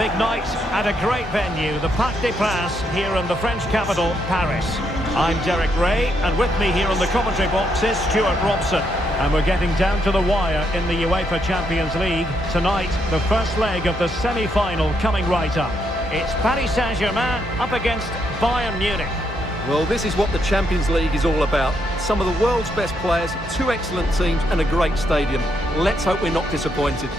big night at a great venue, the Parc des Princes, here in the French capital, Paris. I'm Derek Ray, and with me here on the commentary box is Stuart Robson. And we're getting down to the wire in the UEFA Champions League. Tonight, the first leg of the semi-final coming right up. It's Paris Saint-Germain up against Bayern Munich. Well, this is what the Champions League is all about. Some of the world's best players, two excellent teams and a great stadium. Let's hope we're not disappointed.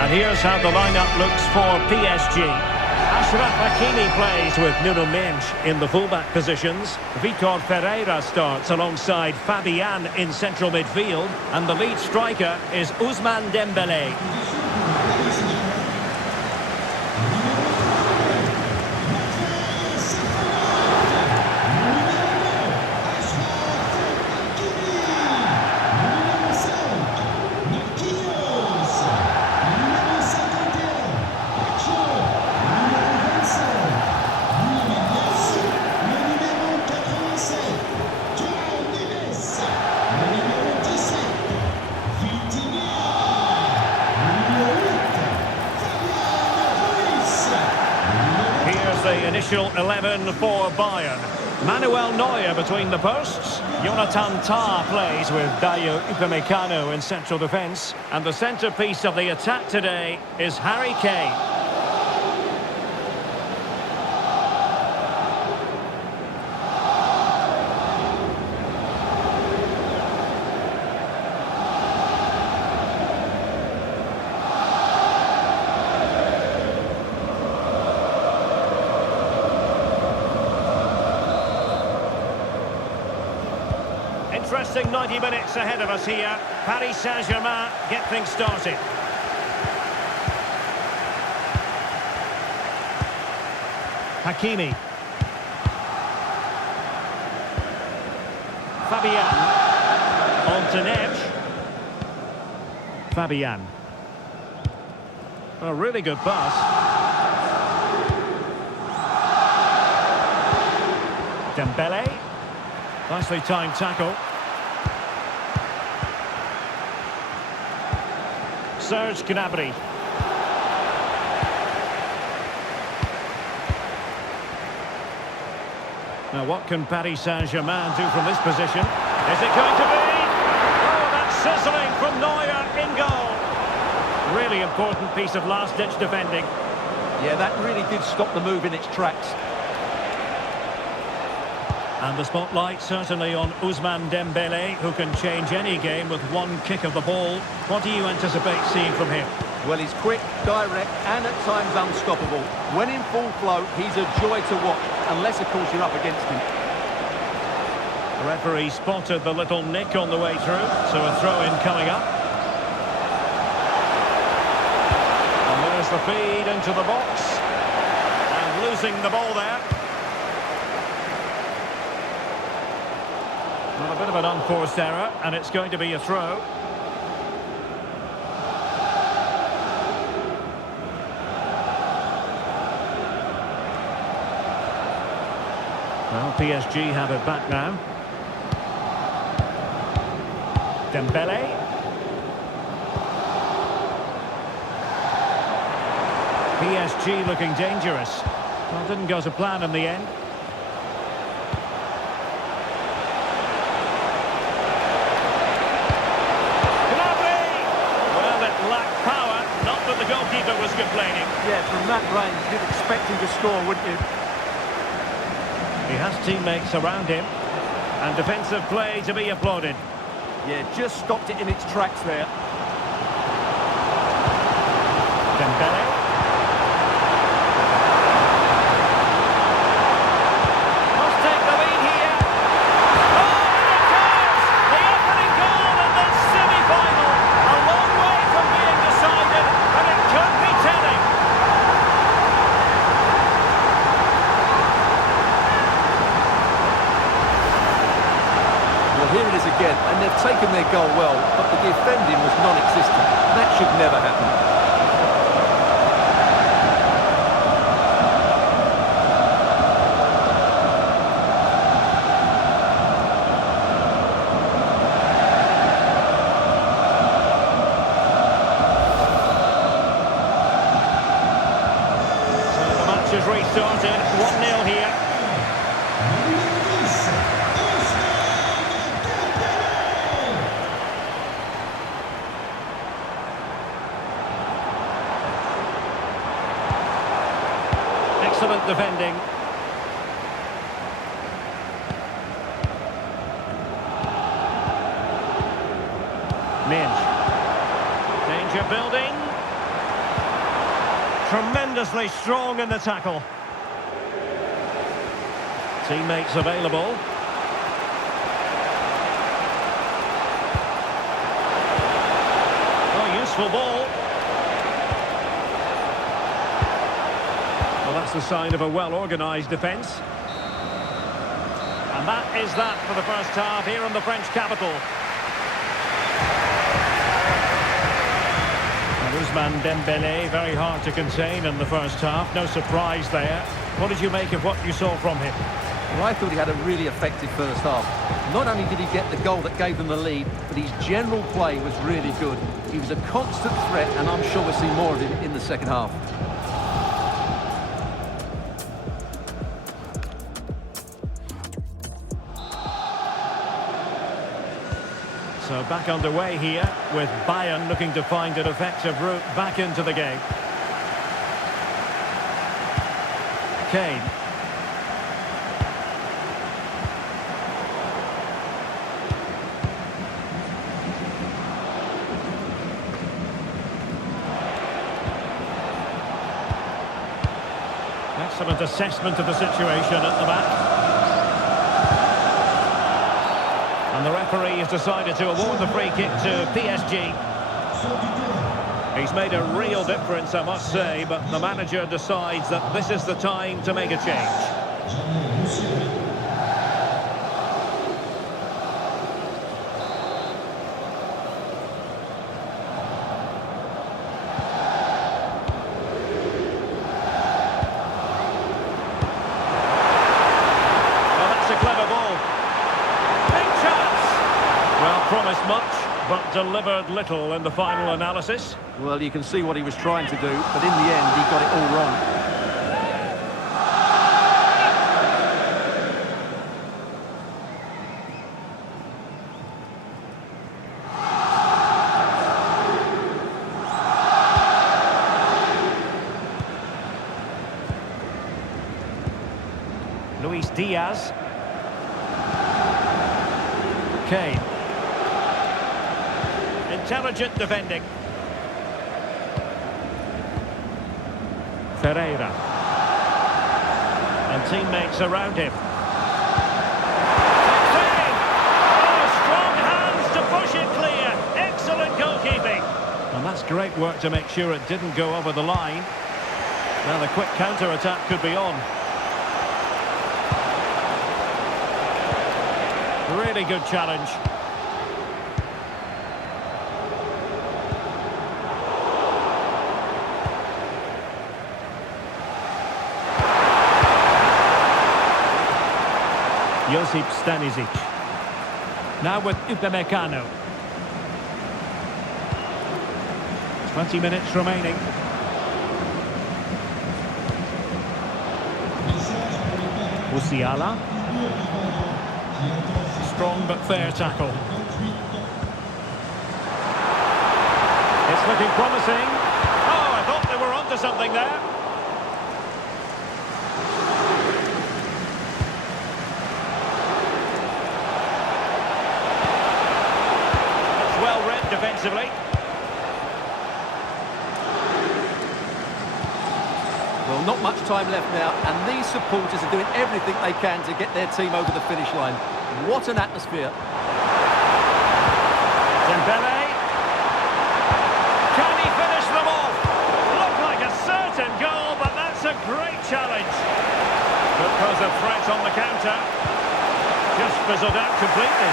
And here's how the lineup looks for PSG. Achraf Hakimi plays with Nuno Mendes in the fullback positions. Vitor Pereira starts alongside Fabian in central midfield. And the lead striker is Ousmane Dembélé. The initial 11 for Bayern. Manuel Neuer between the posts. Jonathan Tah plays with Dayo Upamecano in central defence. And the centrepiece of the attack today is Harry Kane. Interesting 90 minutes ahead of us here. Paris Saint-Germain get things started. Hakimi. Fabian. On to Neves. Fabian. A really good pass. Dembélé. Nicely timed tackle. Serge Gnabry. Now what can Paris Saint-Germain do from this position? Is it going to be? Oh, that's sizzling from Neuer in goal. Really important piece of last-ditch defending. Yeah, that really did stop the move in its tracks. And the spotlight certainly on Ousmane Dembélé, who can change any game with one kick of the ball. What do you anticipate seeing from him? Well, he's quick, direct and at times unstoppable. When in full flow, he's a joy to watch, unless, of course, you're up against him. The referee spotted the little nick on the way through, so a throw-in coming up. And there's the feed into the box. And losing the ball there. Well, a bit of an unforced error, and it's going to be a throw. Well, PSG have it back now. Dembélé. PSG looking dangerous. Well, didn't go to plan in the end. The goalkeeper was complaining. Yeah, from that range, you'd expect him to score, wouldn't you? He has teammates around him. And defensive play to be applauded. Yeah, just stopped it in its tracks there. Dembélé. Must take the lead here. this again, and they've taken their goal well, but the defending was non-existent. That should never happen. Is restarted, 1-0 here. Excellent defending. Minge. Danger building. Tremendously strong in the tackle. Teammates available. Oh, useful ball. Well, that's the sign of a well-organised defence. And that is that for the first half here in the French capital. Ousmane Dembélé, very hard to contain in the first half. No surprise there. What did you make of what you saw from him? Well, I thought he had a really effective first half. Not only did he get the goal that gave them the lead, but his general play was really good. He was a constant threat, and I'm sure we'll see more of him in the second half. So back underway here with Bayern looking to find an effective route back into the game. Kane. Excellent assessment of the situation at the back. And the referee has decided to award the free kick to PSG. He's made a real difference, I must say, but the manager decides that this is the time to make a change. Promised much, but delivered little in the final analysis. Well, you can see what he was trying to do, but in the end, he got it all wrong. Luis Diaz. Kane. Intelligent defending. Ferreira. And teammates around him. Oh, strong hands to push it clear. Excellent goalkeeping. And that's great work to make sure it didn't go over the line. Now the quick counter-attack could be on. Really good challenge. Josip Stanisic. Now with Upamecano. 20 minutes remaining. Musiala. Strong but fair tackle. It's looking promising. Oh, I thought they were onto something there. Defensively. Well, not much time left now, and these supporters are doing everything they can to get their team over the finish line. What an atmosphere. Dembélé. Can he finish them off? Looked like a certain goal, but that's a great challenge. Because of threat on the counter. Just fizzled out completely.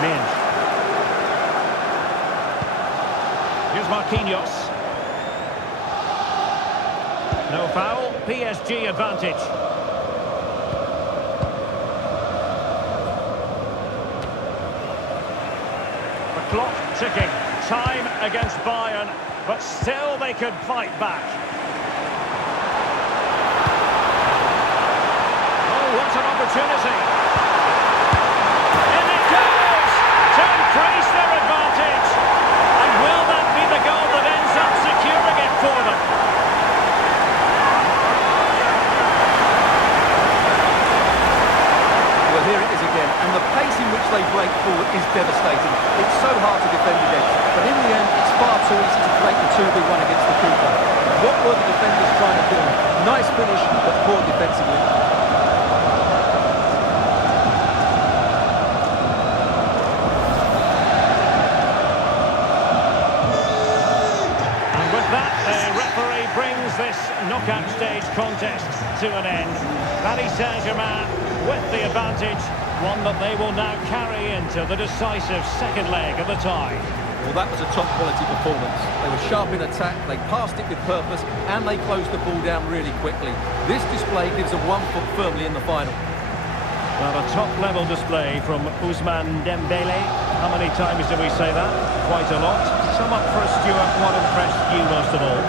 Minge. Here's Marquinhos. No foul, PSG advantage. The clock ticking, time against Bayern, but still they could fight back. Oh, what an opportunity! In it goes to increase their advantage. And will that be the goal that ends up securing it for them? Well, here it is again, and the pace in which they break forward is devastating. It's so hard to defend against, but in the end, it's far too easy to break the 2v1 against the keeper. What were the defenders trying to do? Nice finish, but poor defensively. And with that, the referee brings this knockout stage contest to an end. Paris Saint-Germain with the advantage, one that they will now carry into the decisive second leg of the tie. Well, that was a top-quality performance. They were sharp in attack, they passed it with purpose, and they closed the ball down really quickly. This display gives them 1 foot firmly in the final. Well, a top-level display from Ousmane Dembele. How many times do we say that? Quite a lot. Sum up for Stuart, what impressed you most of all?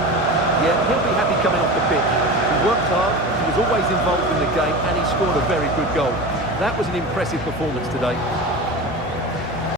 Yeah, he'll be happy coming off the pitch. He worked hard, he was always involved in the game, and he scored a very good goal. That was an impressive performance today.